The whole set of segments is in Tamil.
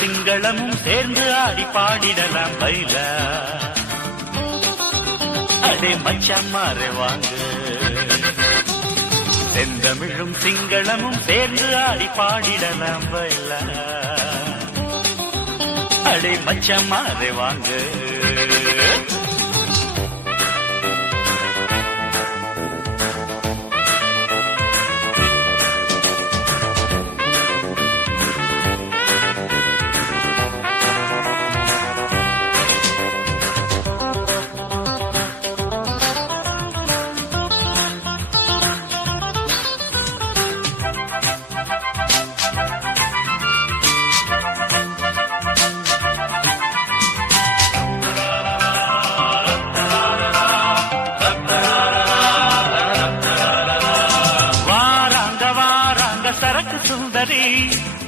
சிங்களமும் சேர்ந்து ஆடி பாடிடலாம் பைலா. அடே மச்சாமாரே வாங்க, செந்தமிழும் சிங்களமும் சேர்ந்து ஆடி பாடிடலாம் பைலா. அடே மச்சாமாரே வாங்க.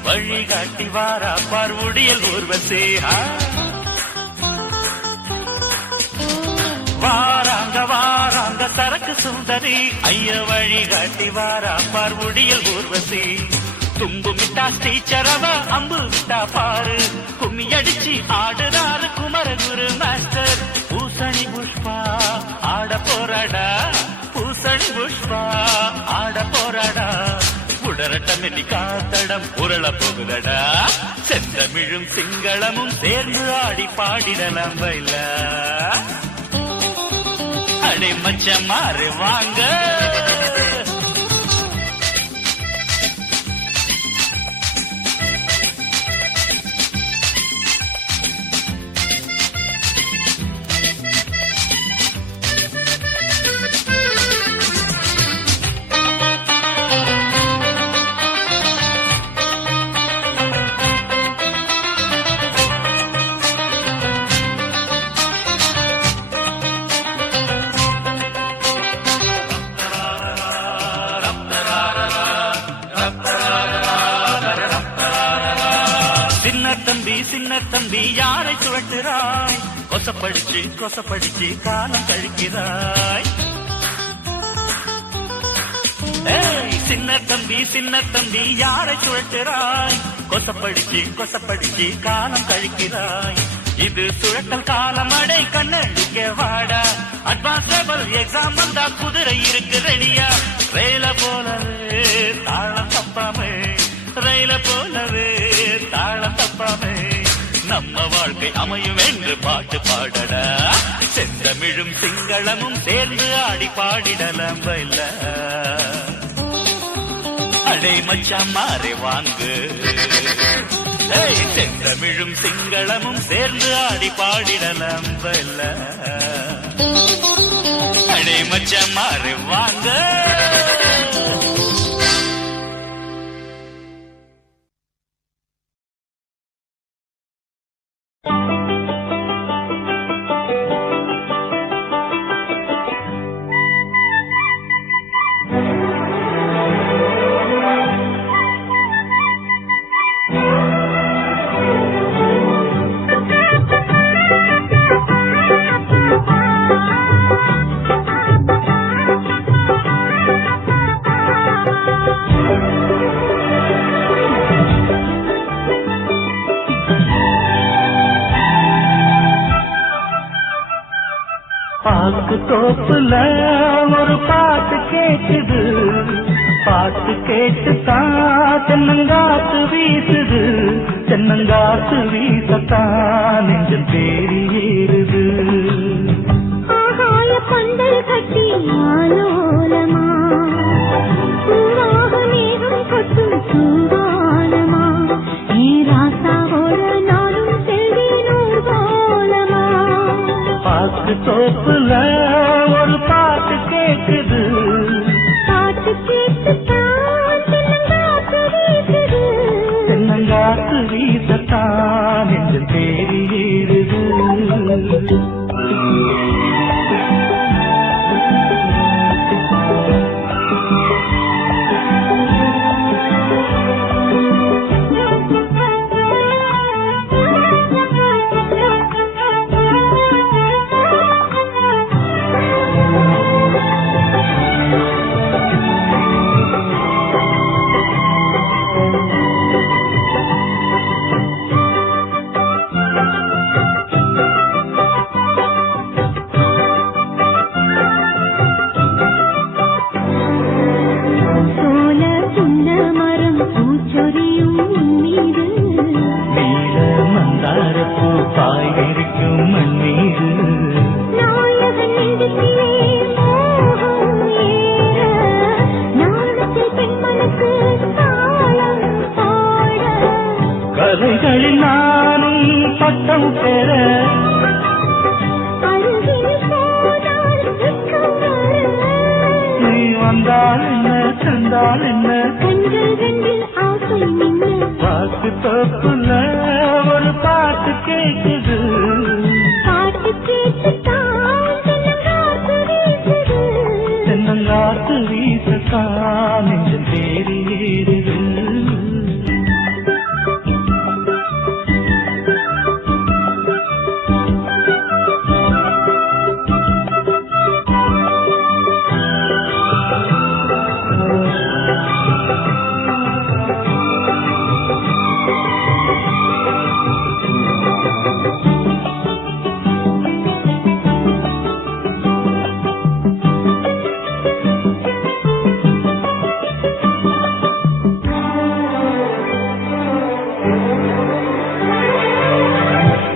வழிகாட்டி வாரா பார்வுடியல் ஊர்வசி. வாராங்க வாராங்க சரக்கு சுந்தரி, ஐய வழிகாட்டி வாரா பார்வுடியல் ஊர்வசி. தும்பு மிட்டா டீச்சரவ அம்பு விட்டா பாரு, கும்மி அடிச்சு ஆடுறாரு குமரகுரு மாஸ்டர். பூசணி புஷ்பா ஆட போராடா, பூசணி புஷ்பா ஆட போராடா. உடரட்டமெல்லி காத்தடம் உருள போகுதடா, செந்தமிழும் சிங்களமும் சேர்ந்து ஆடி பாடிடலாம் பைலா. அடே மச்சமாரே வாங்க. சின்ன தம்பி யாரை சுழட்டுறாய், கொசப்படிச்சு கொசப்படிச்சு காலம் கழிக்கிறாய். சின்ன தம்பி யாரை சுழட்டுறாய், கொசப்படிச்சு கொசப்படிச்சு காலம் கழிக்கிறாய். இது சுழட்டல் காலம், அடை கண்ணடிக்க வாடா. அட்வான்ஸ் லெவல் எக்ஸாம் வந்தா குதிரை இருக்கு ரெடியா. ரயில போலவே தாளம் தப்பாமே, ரயில போலவே தாளம் தப்பாமே. நம்ம வாழ்க்கை அமையும் என்று பாட்டு பாடடா, செந்தமிழும் சிங்களமும் சேர்ந்து ஆடி பாடிடலாம் பைலா. அடே மச்சாமாரே வாங்க, செந்தமிழும் சிங்களமும் சேர்ந்து ஆடி பாடிடலாம் பைலா. அடே மச்சாமாரே வாங்க. பாக்கு தோப்புல ஒரு பாட்டு கேக்குது, பாட்டு கேட்டுத்தான் தென்னங்காத்து வீசுது. தென்னங்காத்து வீசத்தான் நெஞ்சம் தேறி ஏறுது. ஆகாய பந்தல் கட்டி ஆலோலமா, பூவாக மேகம் கொட்டும் சூவானமா. ராசாவோட நானும் செல்வேனூர் போலமா. பாக்கு தோப்புல ஒரு பாட்டு கேக்குது, பாட்டு கேட்டுத்தான் தென்னங்காத்து வீசுது. தென்னங்காத்து வீசத்தான் நெஞ்சம் தேறி ஏறுது. கவலைகளில் நானும் பட்டம் பெற அருகில் போனால் வெட்கம் வர. நீ வந்தால் என்ன தந்தால் என்ன கண்கள் ரெண்டில் ஆசை நின்று பாட்டு தப்புல ஒரு பாட்டு கேட்குது. பாட்டு கேட்டுத்தான் தென்னங்காத்து வீசுது. தென்னங்காத்து வீசத்தான் நெஞ்சம் தேறி ஏறுது.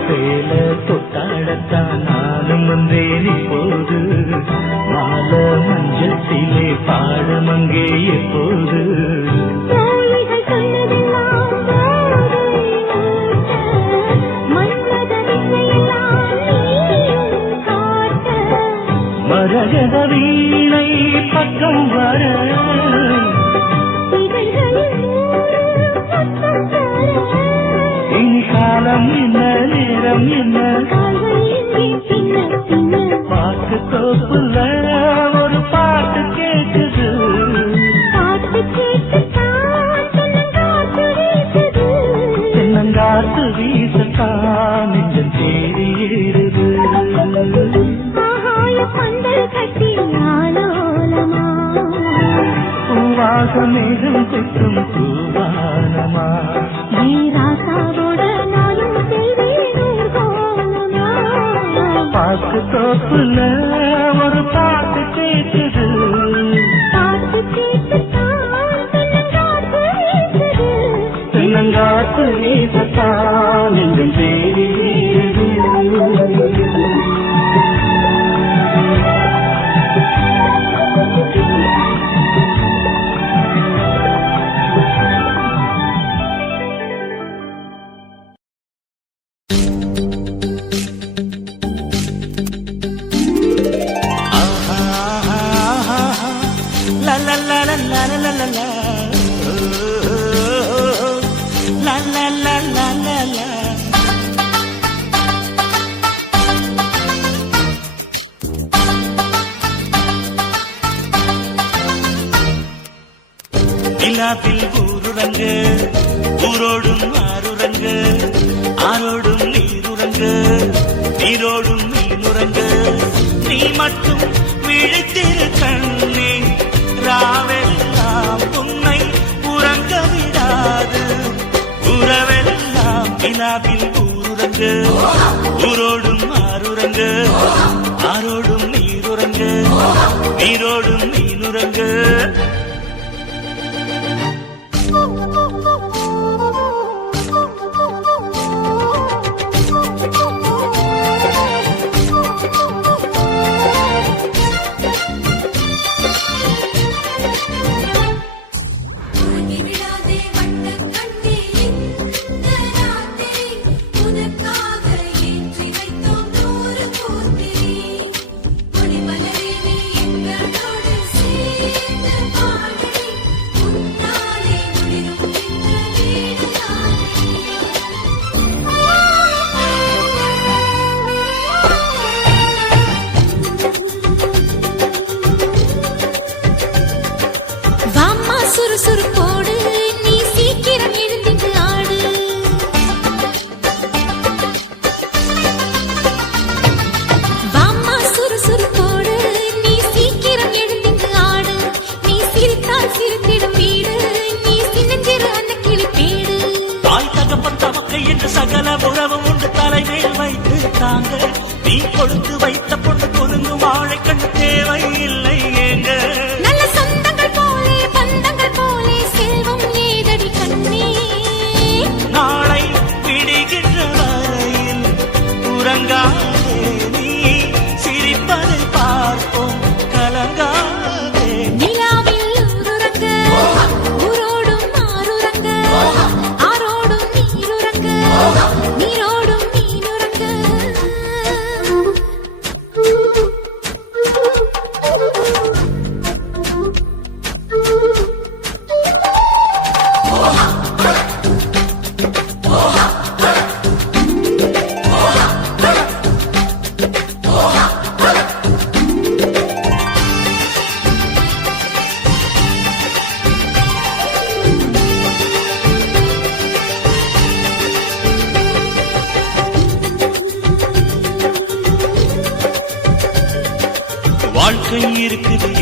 சேல தொட்டாடத்தான் நானும் வந்தேன் இப்போது. மாலை மஞ்சத்திலே பாடும் அங்கே எப்போது. தோழிகள் சொன்னதெல்லாம் போதை ஊட்ட. மன்மத வித்தையெல்லாம் நீயும் காட்ட. மரகத வீணை பக்கம் வர இதழ்களில் நூறு முத்தம் தர. இனி காலம் என்ன நேரம் என்ன கால்கள் எங்கே பின்ன பின்ன. பாட்டு தோப்புல ஒரு பாட்டு கேட்குது. பாட்டு கேட்டுத்தான் தென்னங்காத்து வீசுது. தென்னங்காத்து வீசத்தான் நெஞ்சம் தேறி ஏறுது. ஆகாய பந்தல் கட்டி ஆலோலமா. பூவாக மேகம் கொட்டும் பூவானமா. நீ ராசாவோட நானும் செல்வேன் ஊர்கோலமா. பாட்டு தோப்புல ஒரு பாட்டு கேட்குது. பாட்டு கேட்டுத்தான் தென்னங்காத்து வீசுது. தென்னங்காத்து வீசத்தான் நெஞ்சம் தேறி ஏறுது. நிலாவில் ஊருறங்கு ஊரோடும் ஆறுறங்கு ஆரோடும் நீருறங்கு நீரோடும் மீனுறங்கு நீ மட்டும் விழித்திரு கண்ணே ராவெல்லாம் உன்னை உறங்க விடாது உறவெல்லாம் நிலாவில் ஊருறங்கு ஊரோடும் ஆறுறங்கு ஆரோடும் நீருறங்கு நீரோடும் மீனுறங்கு சுறுசுறுப்போடு நீ சீக்கிரம் எழுந்திட்டு ஆடு. வாம்மா சுறுசுறுப்போடு நீ சீக்கிரம் எழுந்திட்டு ஆடு. நீ சிரித்தால் சிரித்திடும் வீடு நீ சின்னஞ்சிறு அந்த கிளிப்பேடு. தாய் தகப்பன் தமக்கை என்று சகல உறவும் உண்டு தலைமையில் வைத்து தாங்க நீ கொடுத்து வைத்த பொண்ணு கொலுங்கு வாழை கண்டு தேவை இல்லை ஏங்க. நல்ல சொந்தங்கள் போலே பந்தங்கள் போலே செல்வம் ஏதடி கண்ணே. நாளை விடுகின்ற வரையில் உறங்காதே நீ சிரிப்பதை பார்ப்போம் கலங்காதே. நிலாவில் ஊருறங்க ஊரோடும் ஆறுறங்க ஆரோடும் நீருறங்க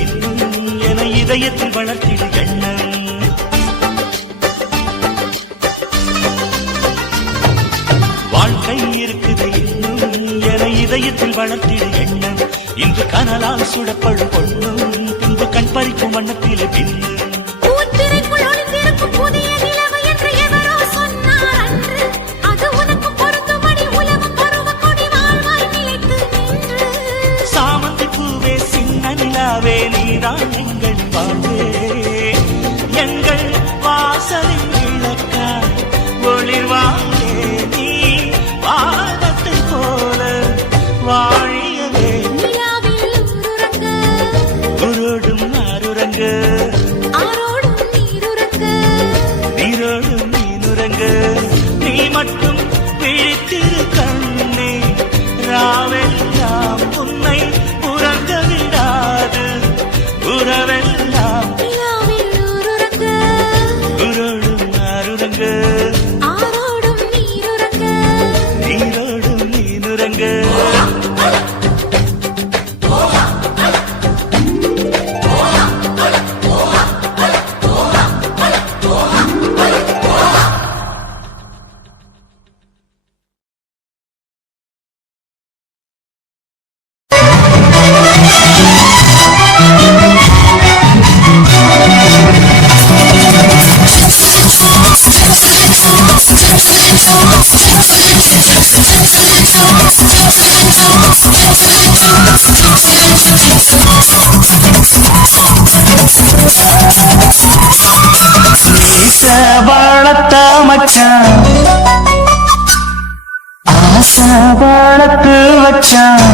இன்னும் என இதயத்தில் வளர்த்திடு எண்ணம். வாழ்க்கை இருக்குது இன்னும் என இதயத்தில் வளர்த்திடு எண்ணம். இன்று கனலால் சுடப்படும் பொண்ணும் பின்பு கண் பறிக்கும் வண்ணத்திலே பின்னு. புதிய நிலவு என்று எவரோ சொன்னார் அன்று. அது உனக்கு பொருந்தும்படி உலகம் பருவ கொடி வாழ்வாய் நிலைத்து நின்று. சாமந்தி பூவே சின்ன நிலாவே நீதான் எங்கள் வாழ்வே. எங்கள் வாசலில் விளக்காய் ஒளிர்வாயே நீ வானத்தை போல வாழியவே. நிலாவில் ஊருறங்க உருடும் ஆருறங்க ஆரோடும் நீருறங்க நீரோடும் நீனுறங்க. நீ மட்டும் விழித்திரு கண்ணே ராவெல்லாம் உன்னை உறங்க விடாது உறவெல்லாம். நிலாவில் ஊருறங்க உருடும் ஆருறங்க ஆரோடும் நீருறங்க நீரோடும் நீனுறங்க. வளர்த்த மச்சான் ஆசை வளர்த்து வச்சான்.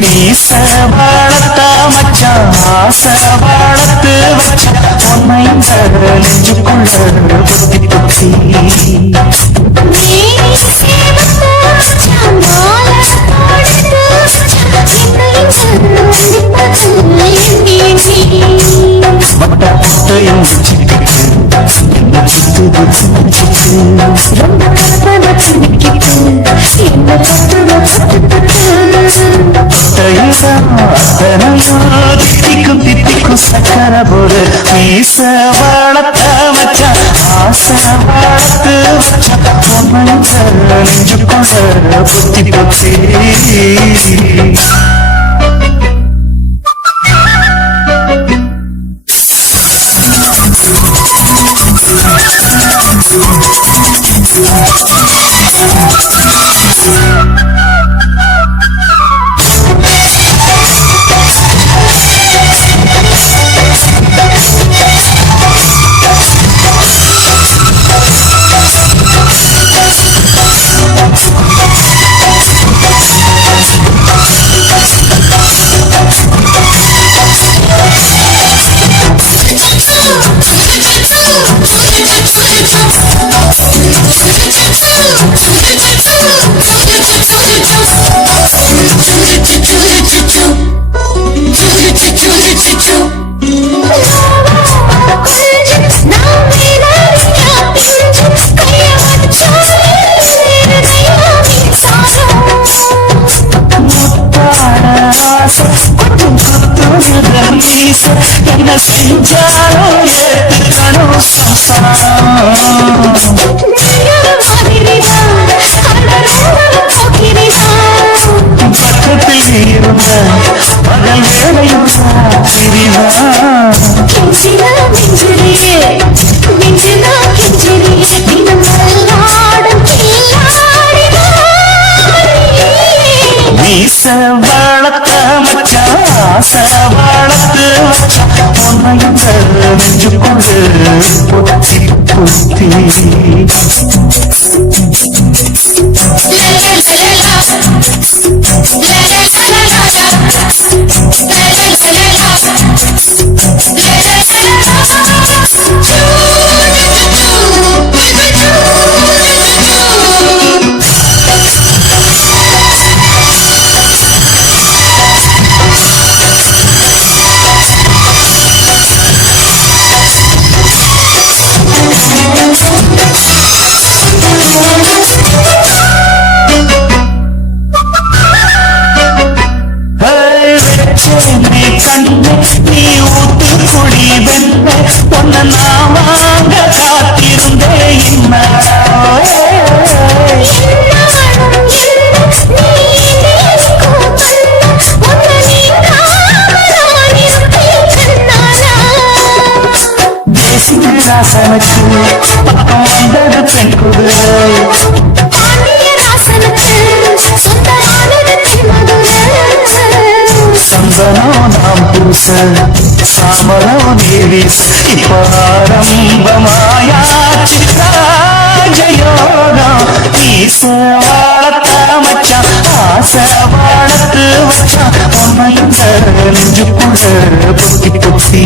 மீச வளர்த்த மச்சான் ஆசை வளர்த்து வச்சான். பொன்னை நெஞ்சுக்குள்ள புத்தி புத்தி தித்திக்கும் தித்திக்கும் சக்கர போடு. மீச வளர்த்த மச்சான் ஆசை வளர்த்து வச்சான். பொன்னை நெஞ்சுக்குள்ள புத்தி புத்தி. என்ன செஞ்சாலும் ஏத்துக்கணும் பக்கத்தில் இருந்த பகல் வேலையும் மீச வளர்த்த மச்சான் ஆசை வளர்த்து வச்சான். பொன்னையும் நெஞ்சுக்குள்ள பொத்தி பொத்தி. ராசனுக்கு பக்கம் வந்தது பெண் குதிரை பாண்டிய ராசனுக்கு சொந்தமானது மதுரை சந்தனம் நாம் புருஷ சாமரம் தேவிஸ் இப்ப ஆரம்பமாயாச்சு ராஜயோகம் ஈச வாழத்த மச்சான் ஆசை வாழத்து வச்சான் உன்னை இந்த நெஞ்சுக்குள்ள பொத்தி பொத்தி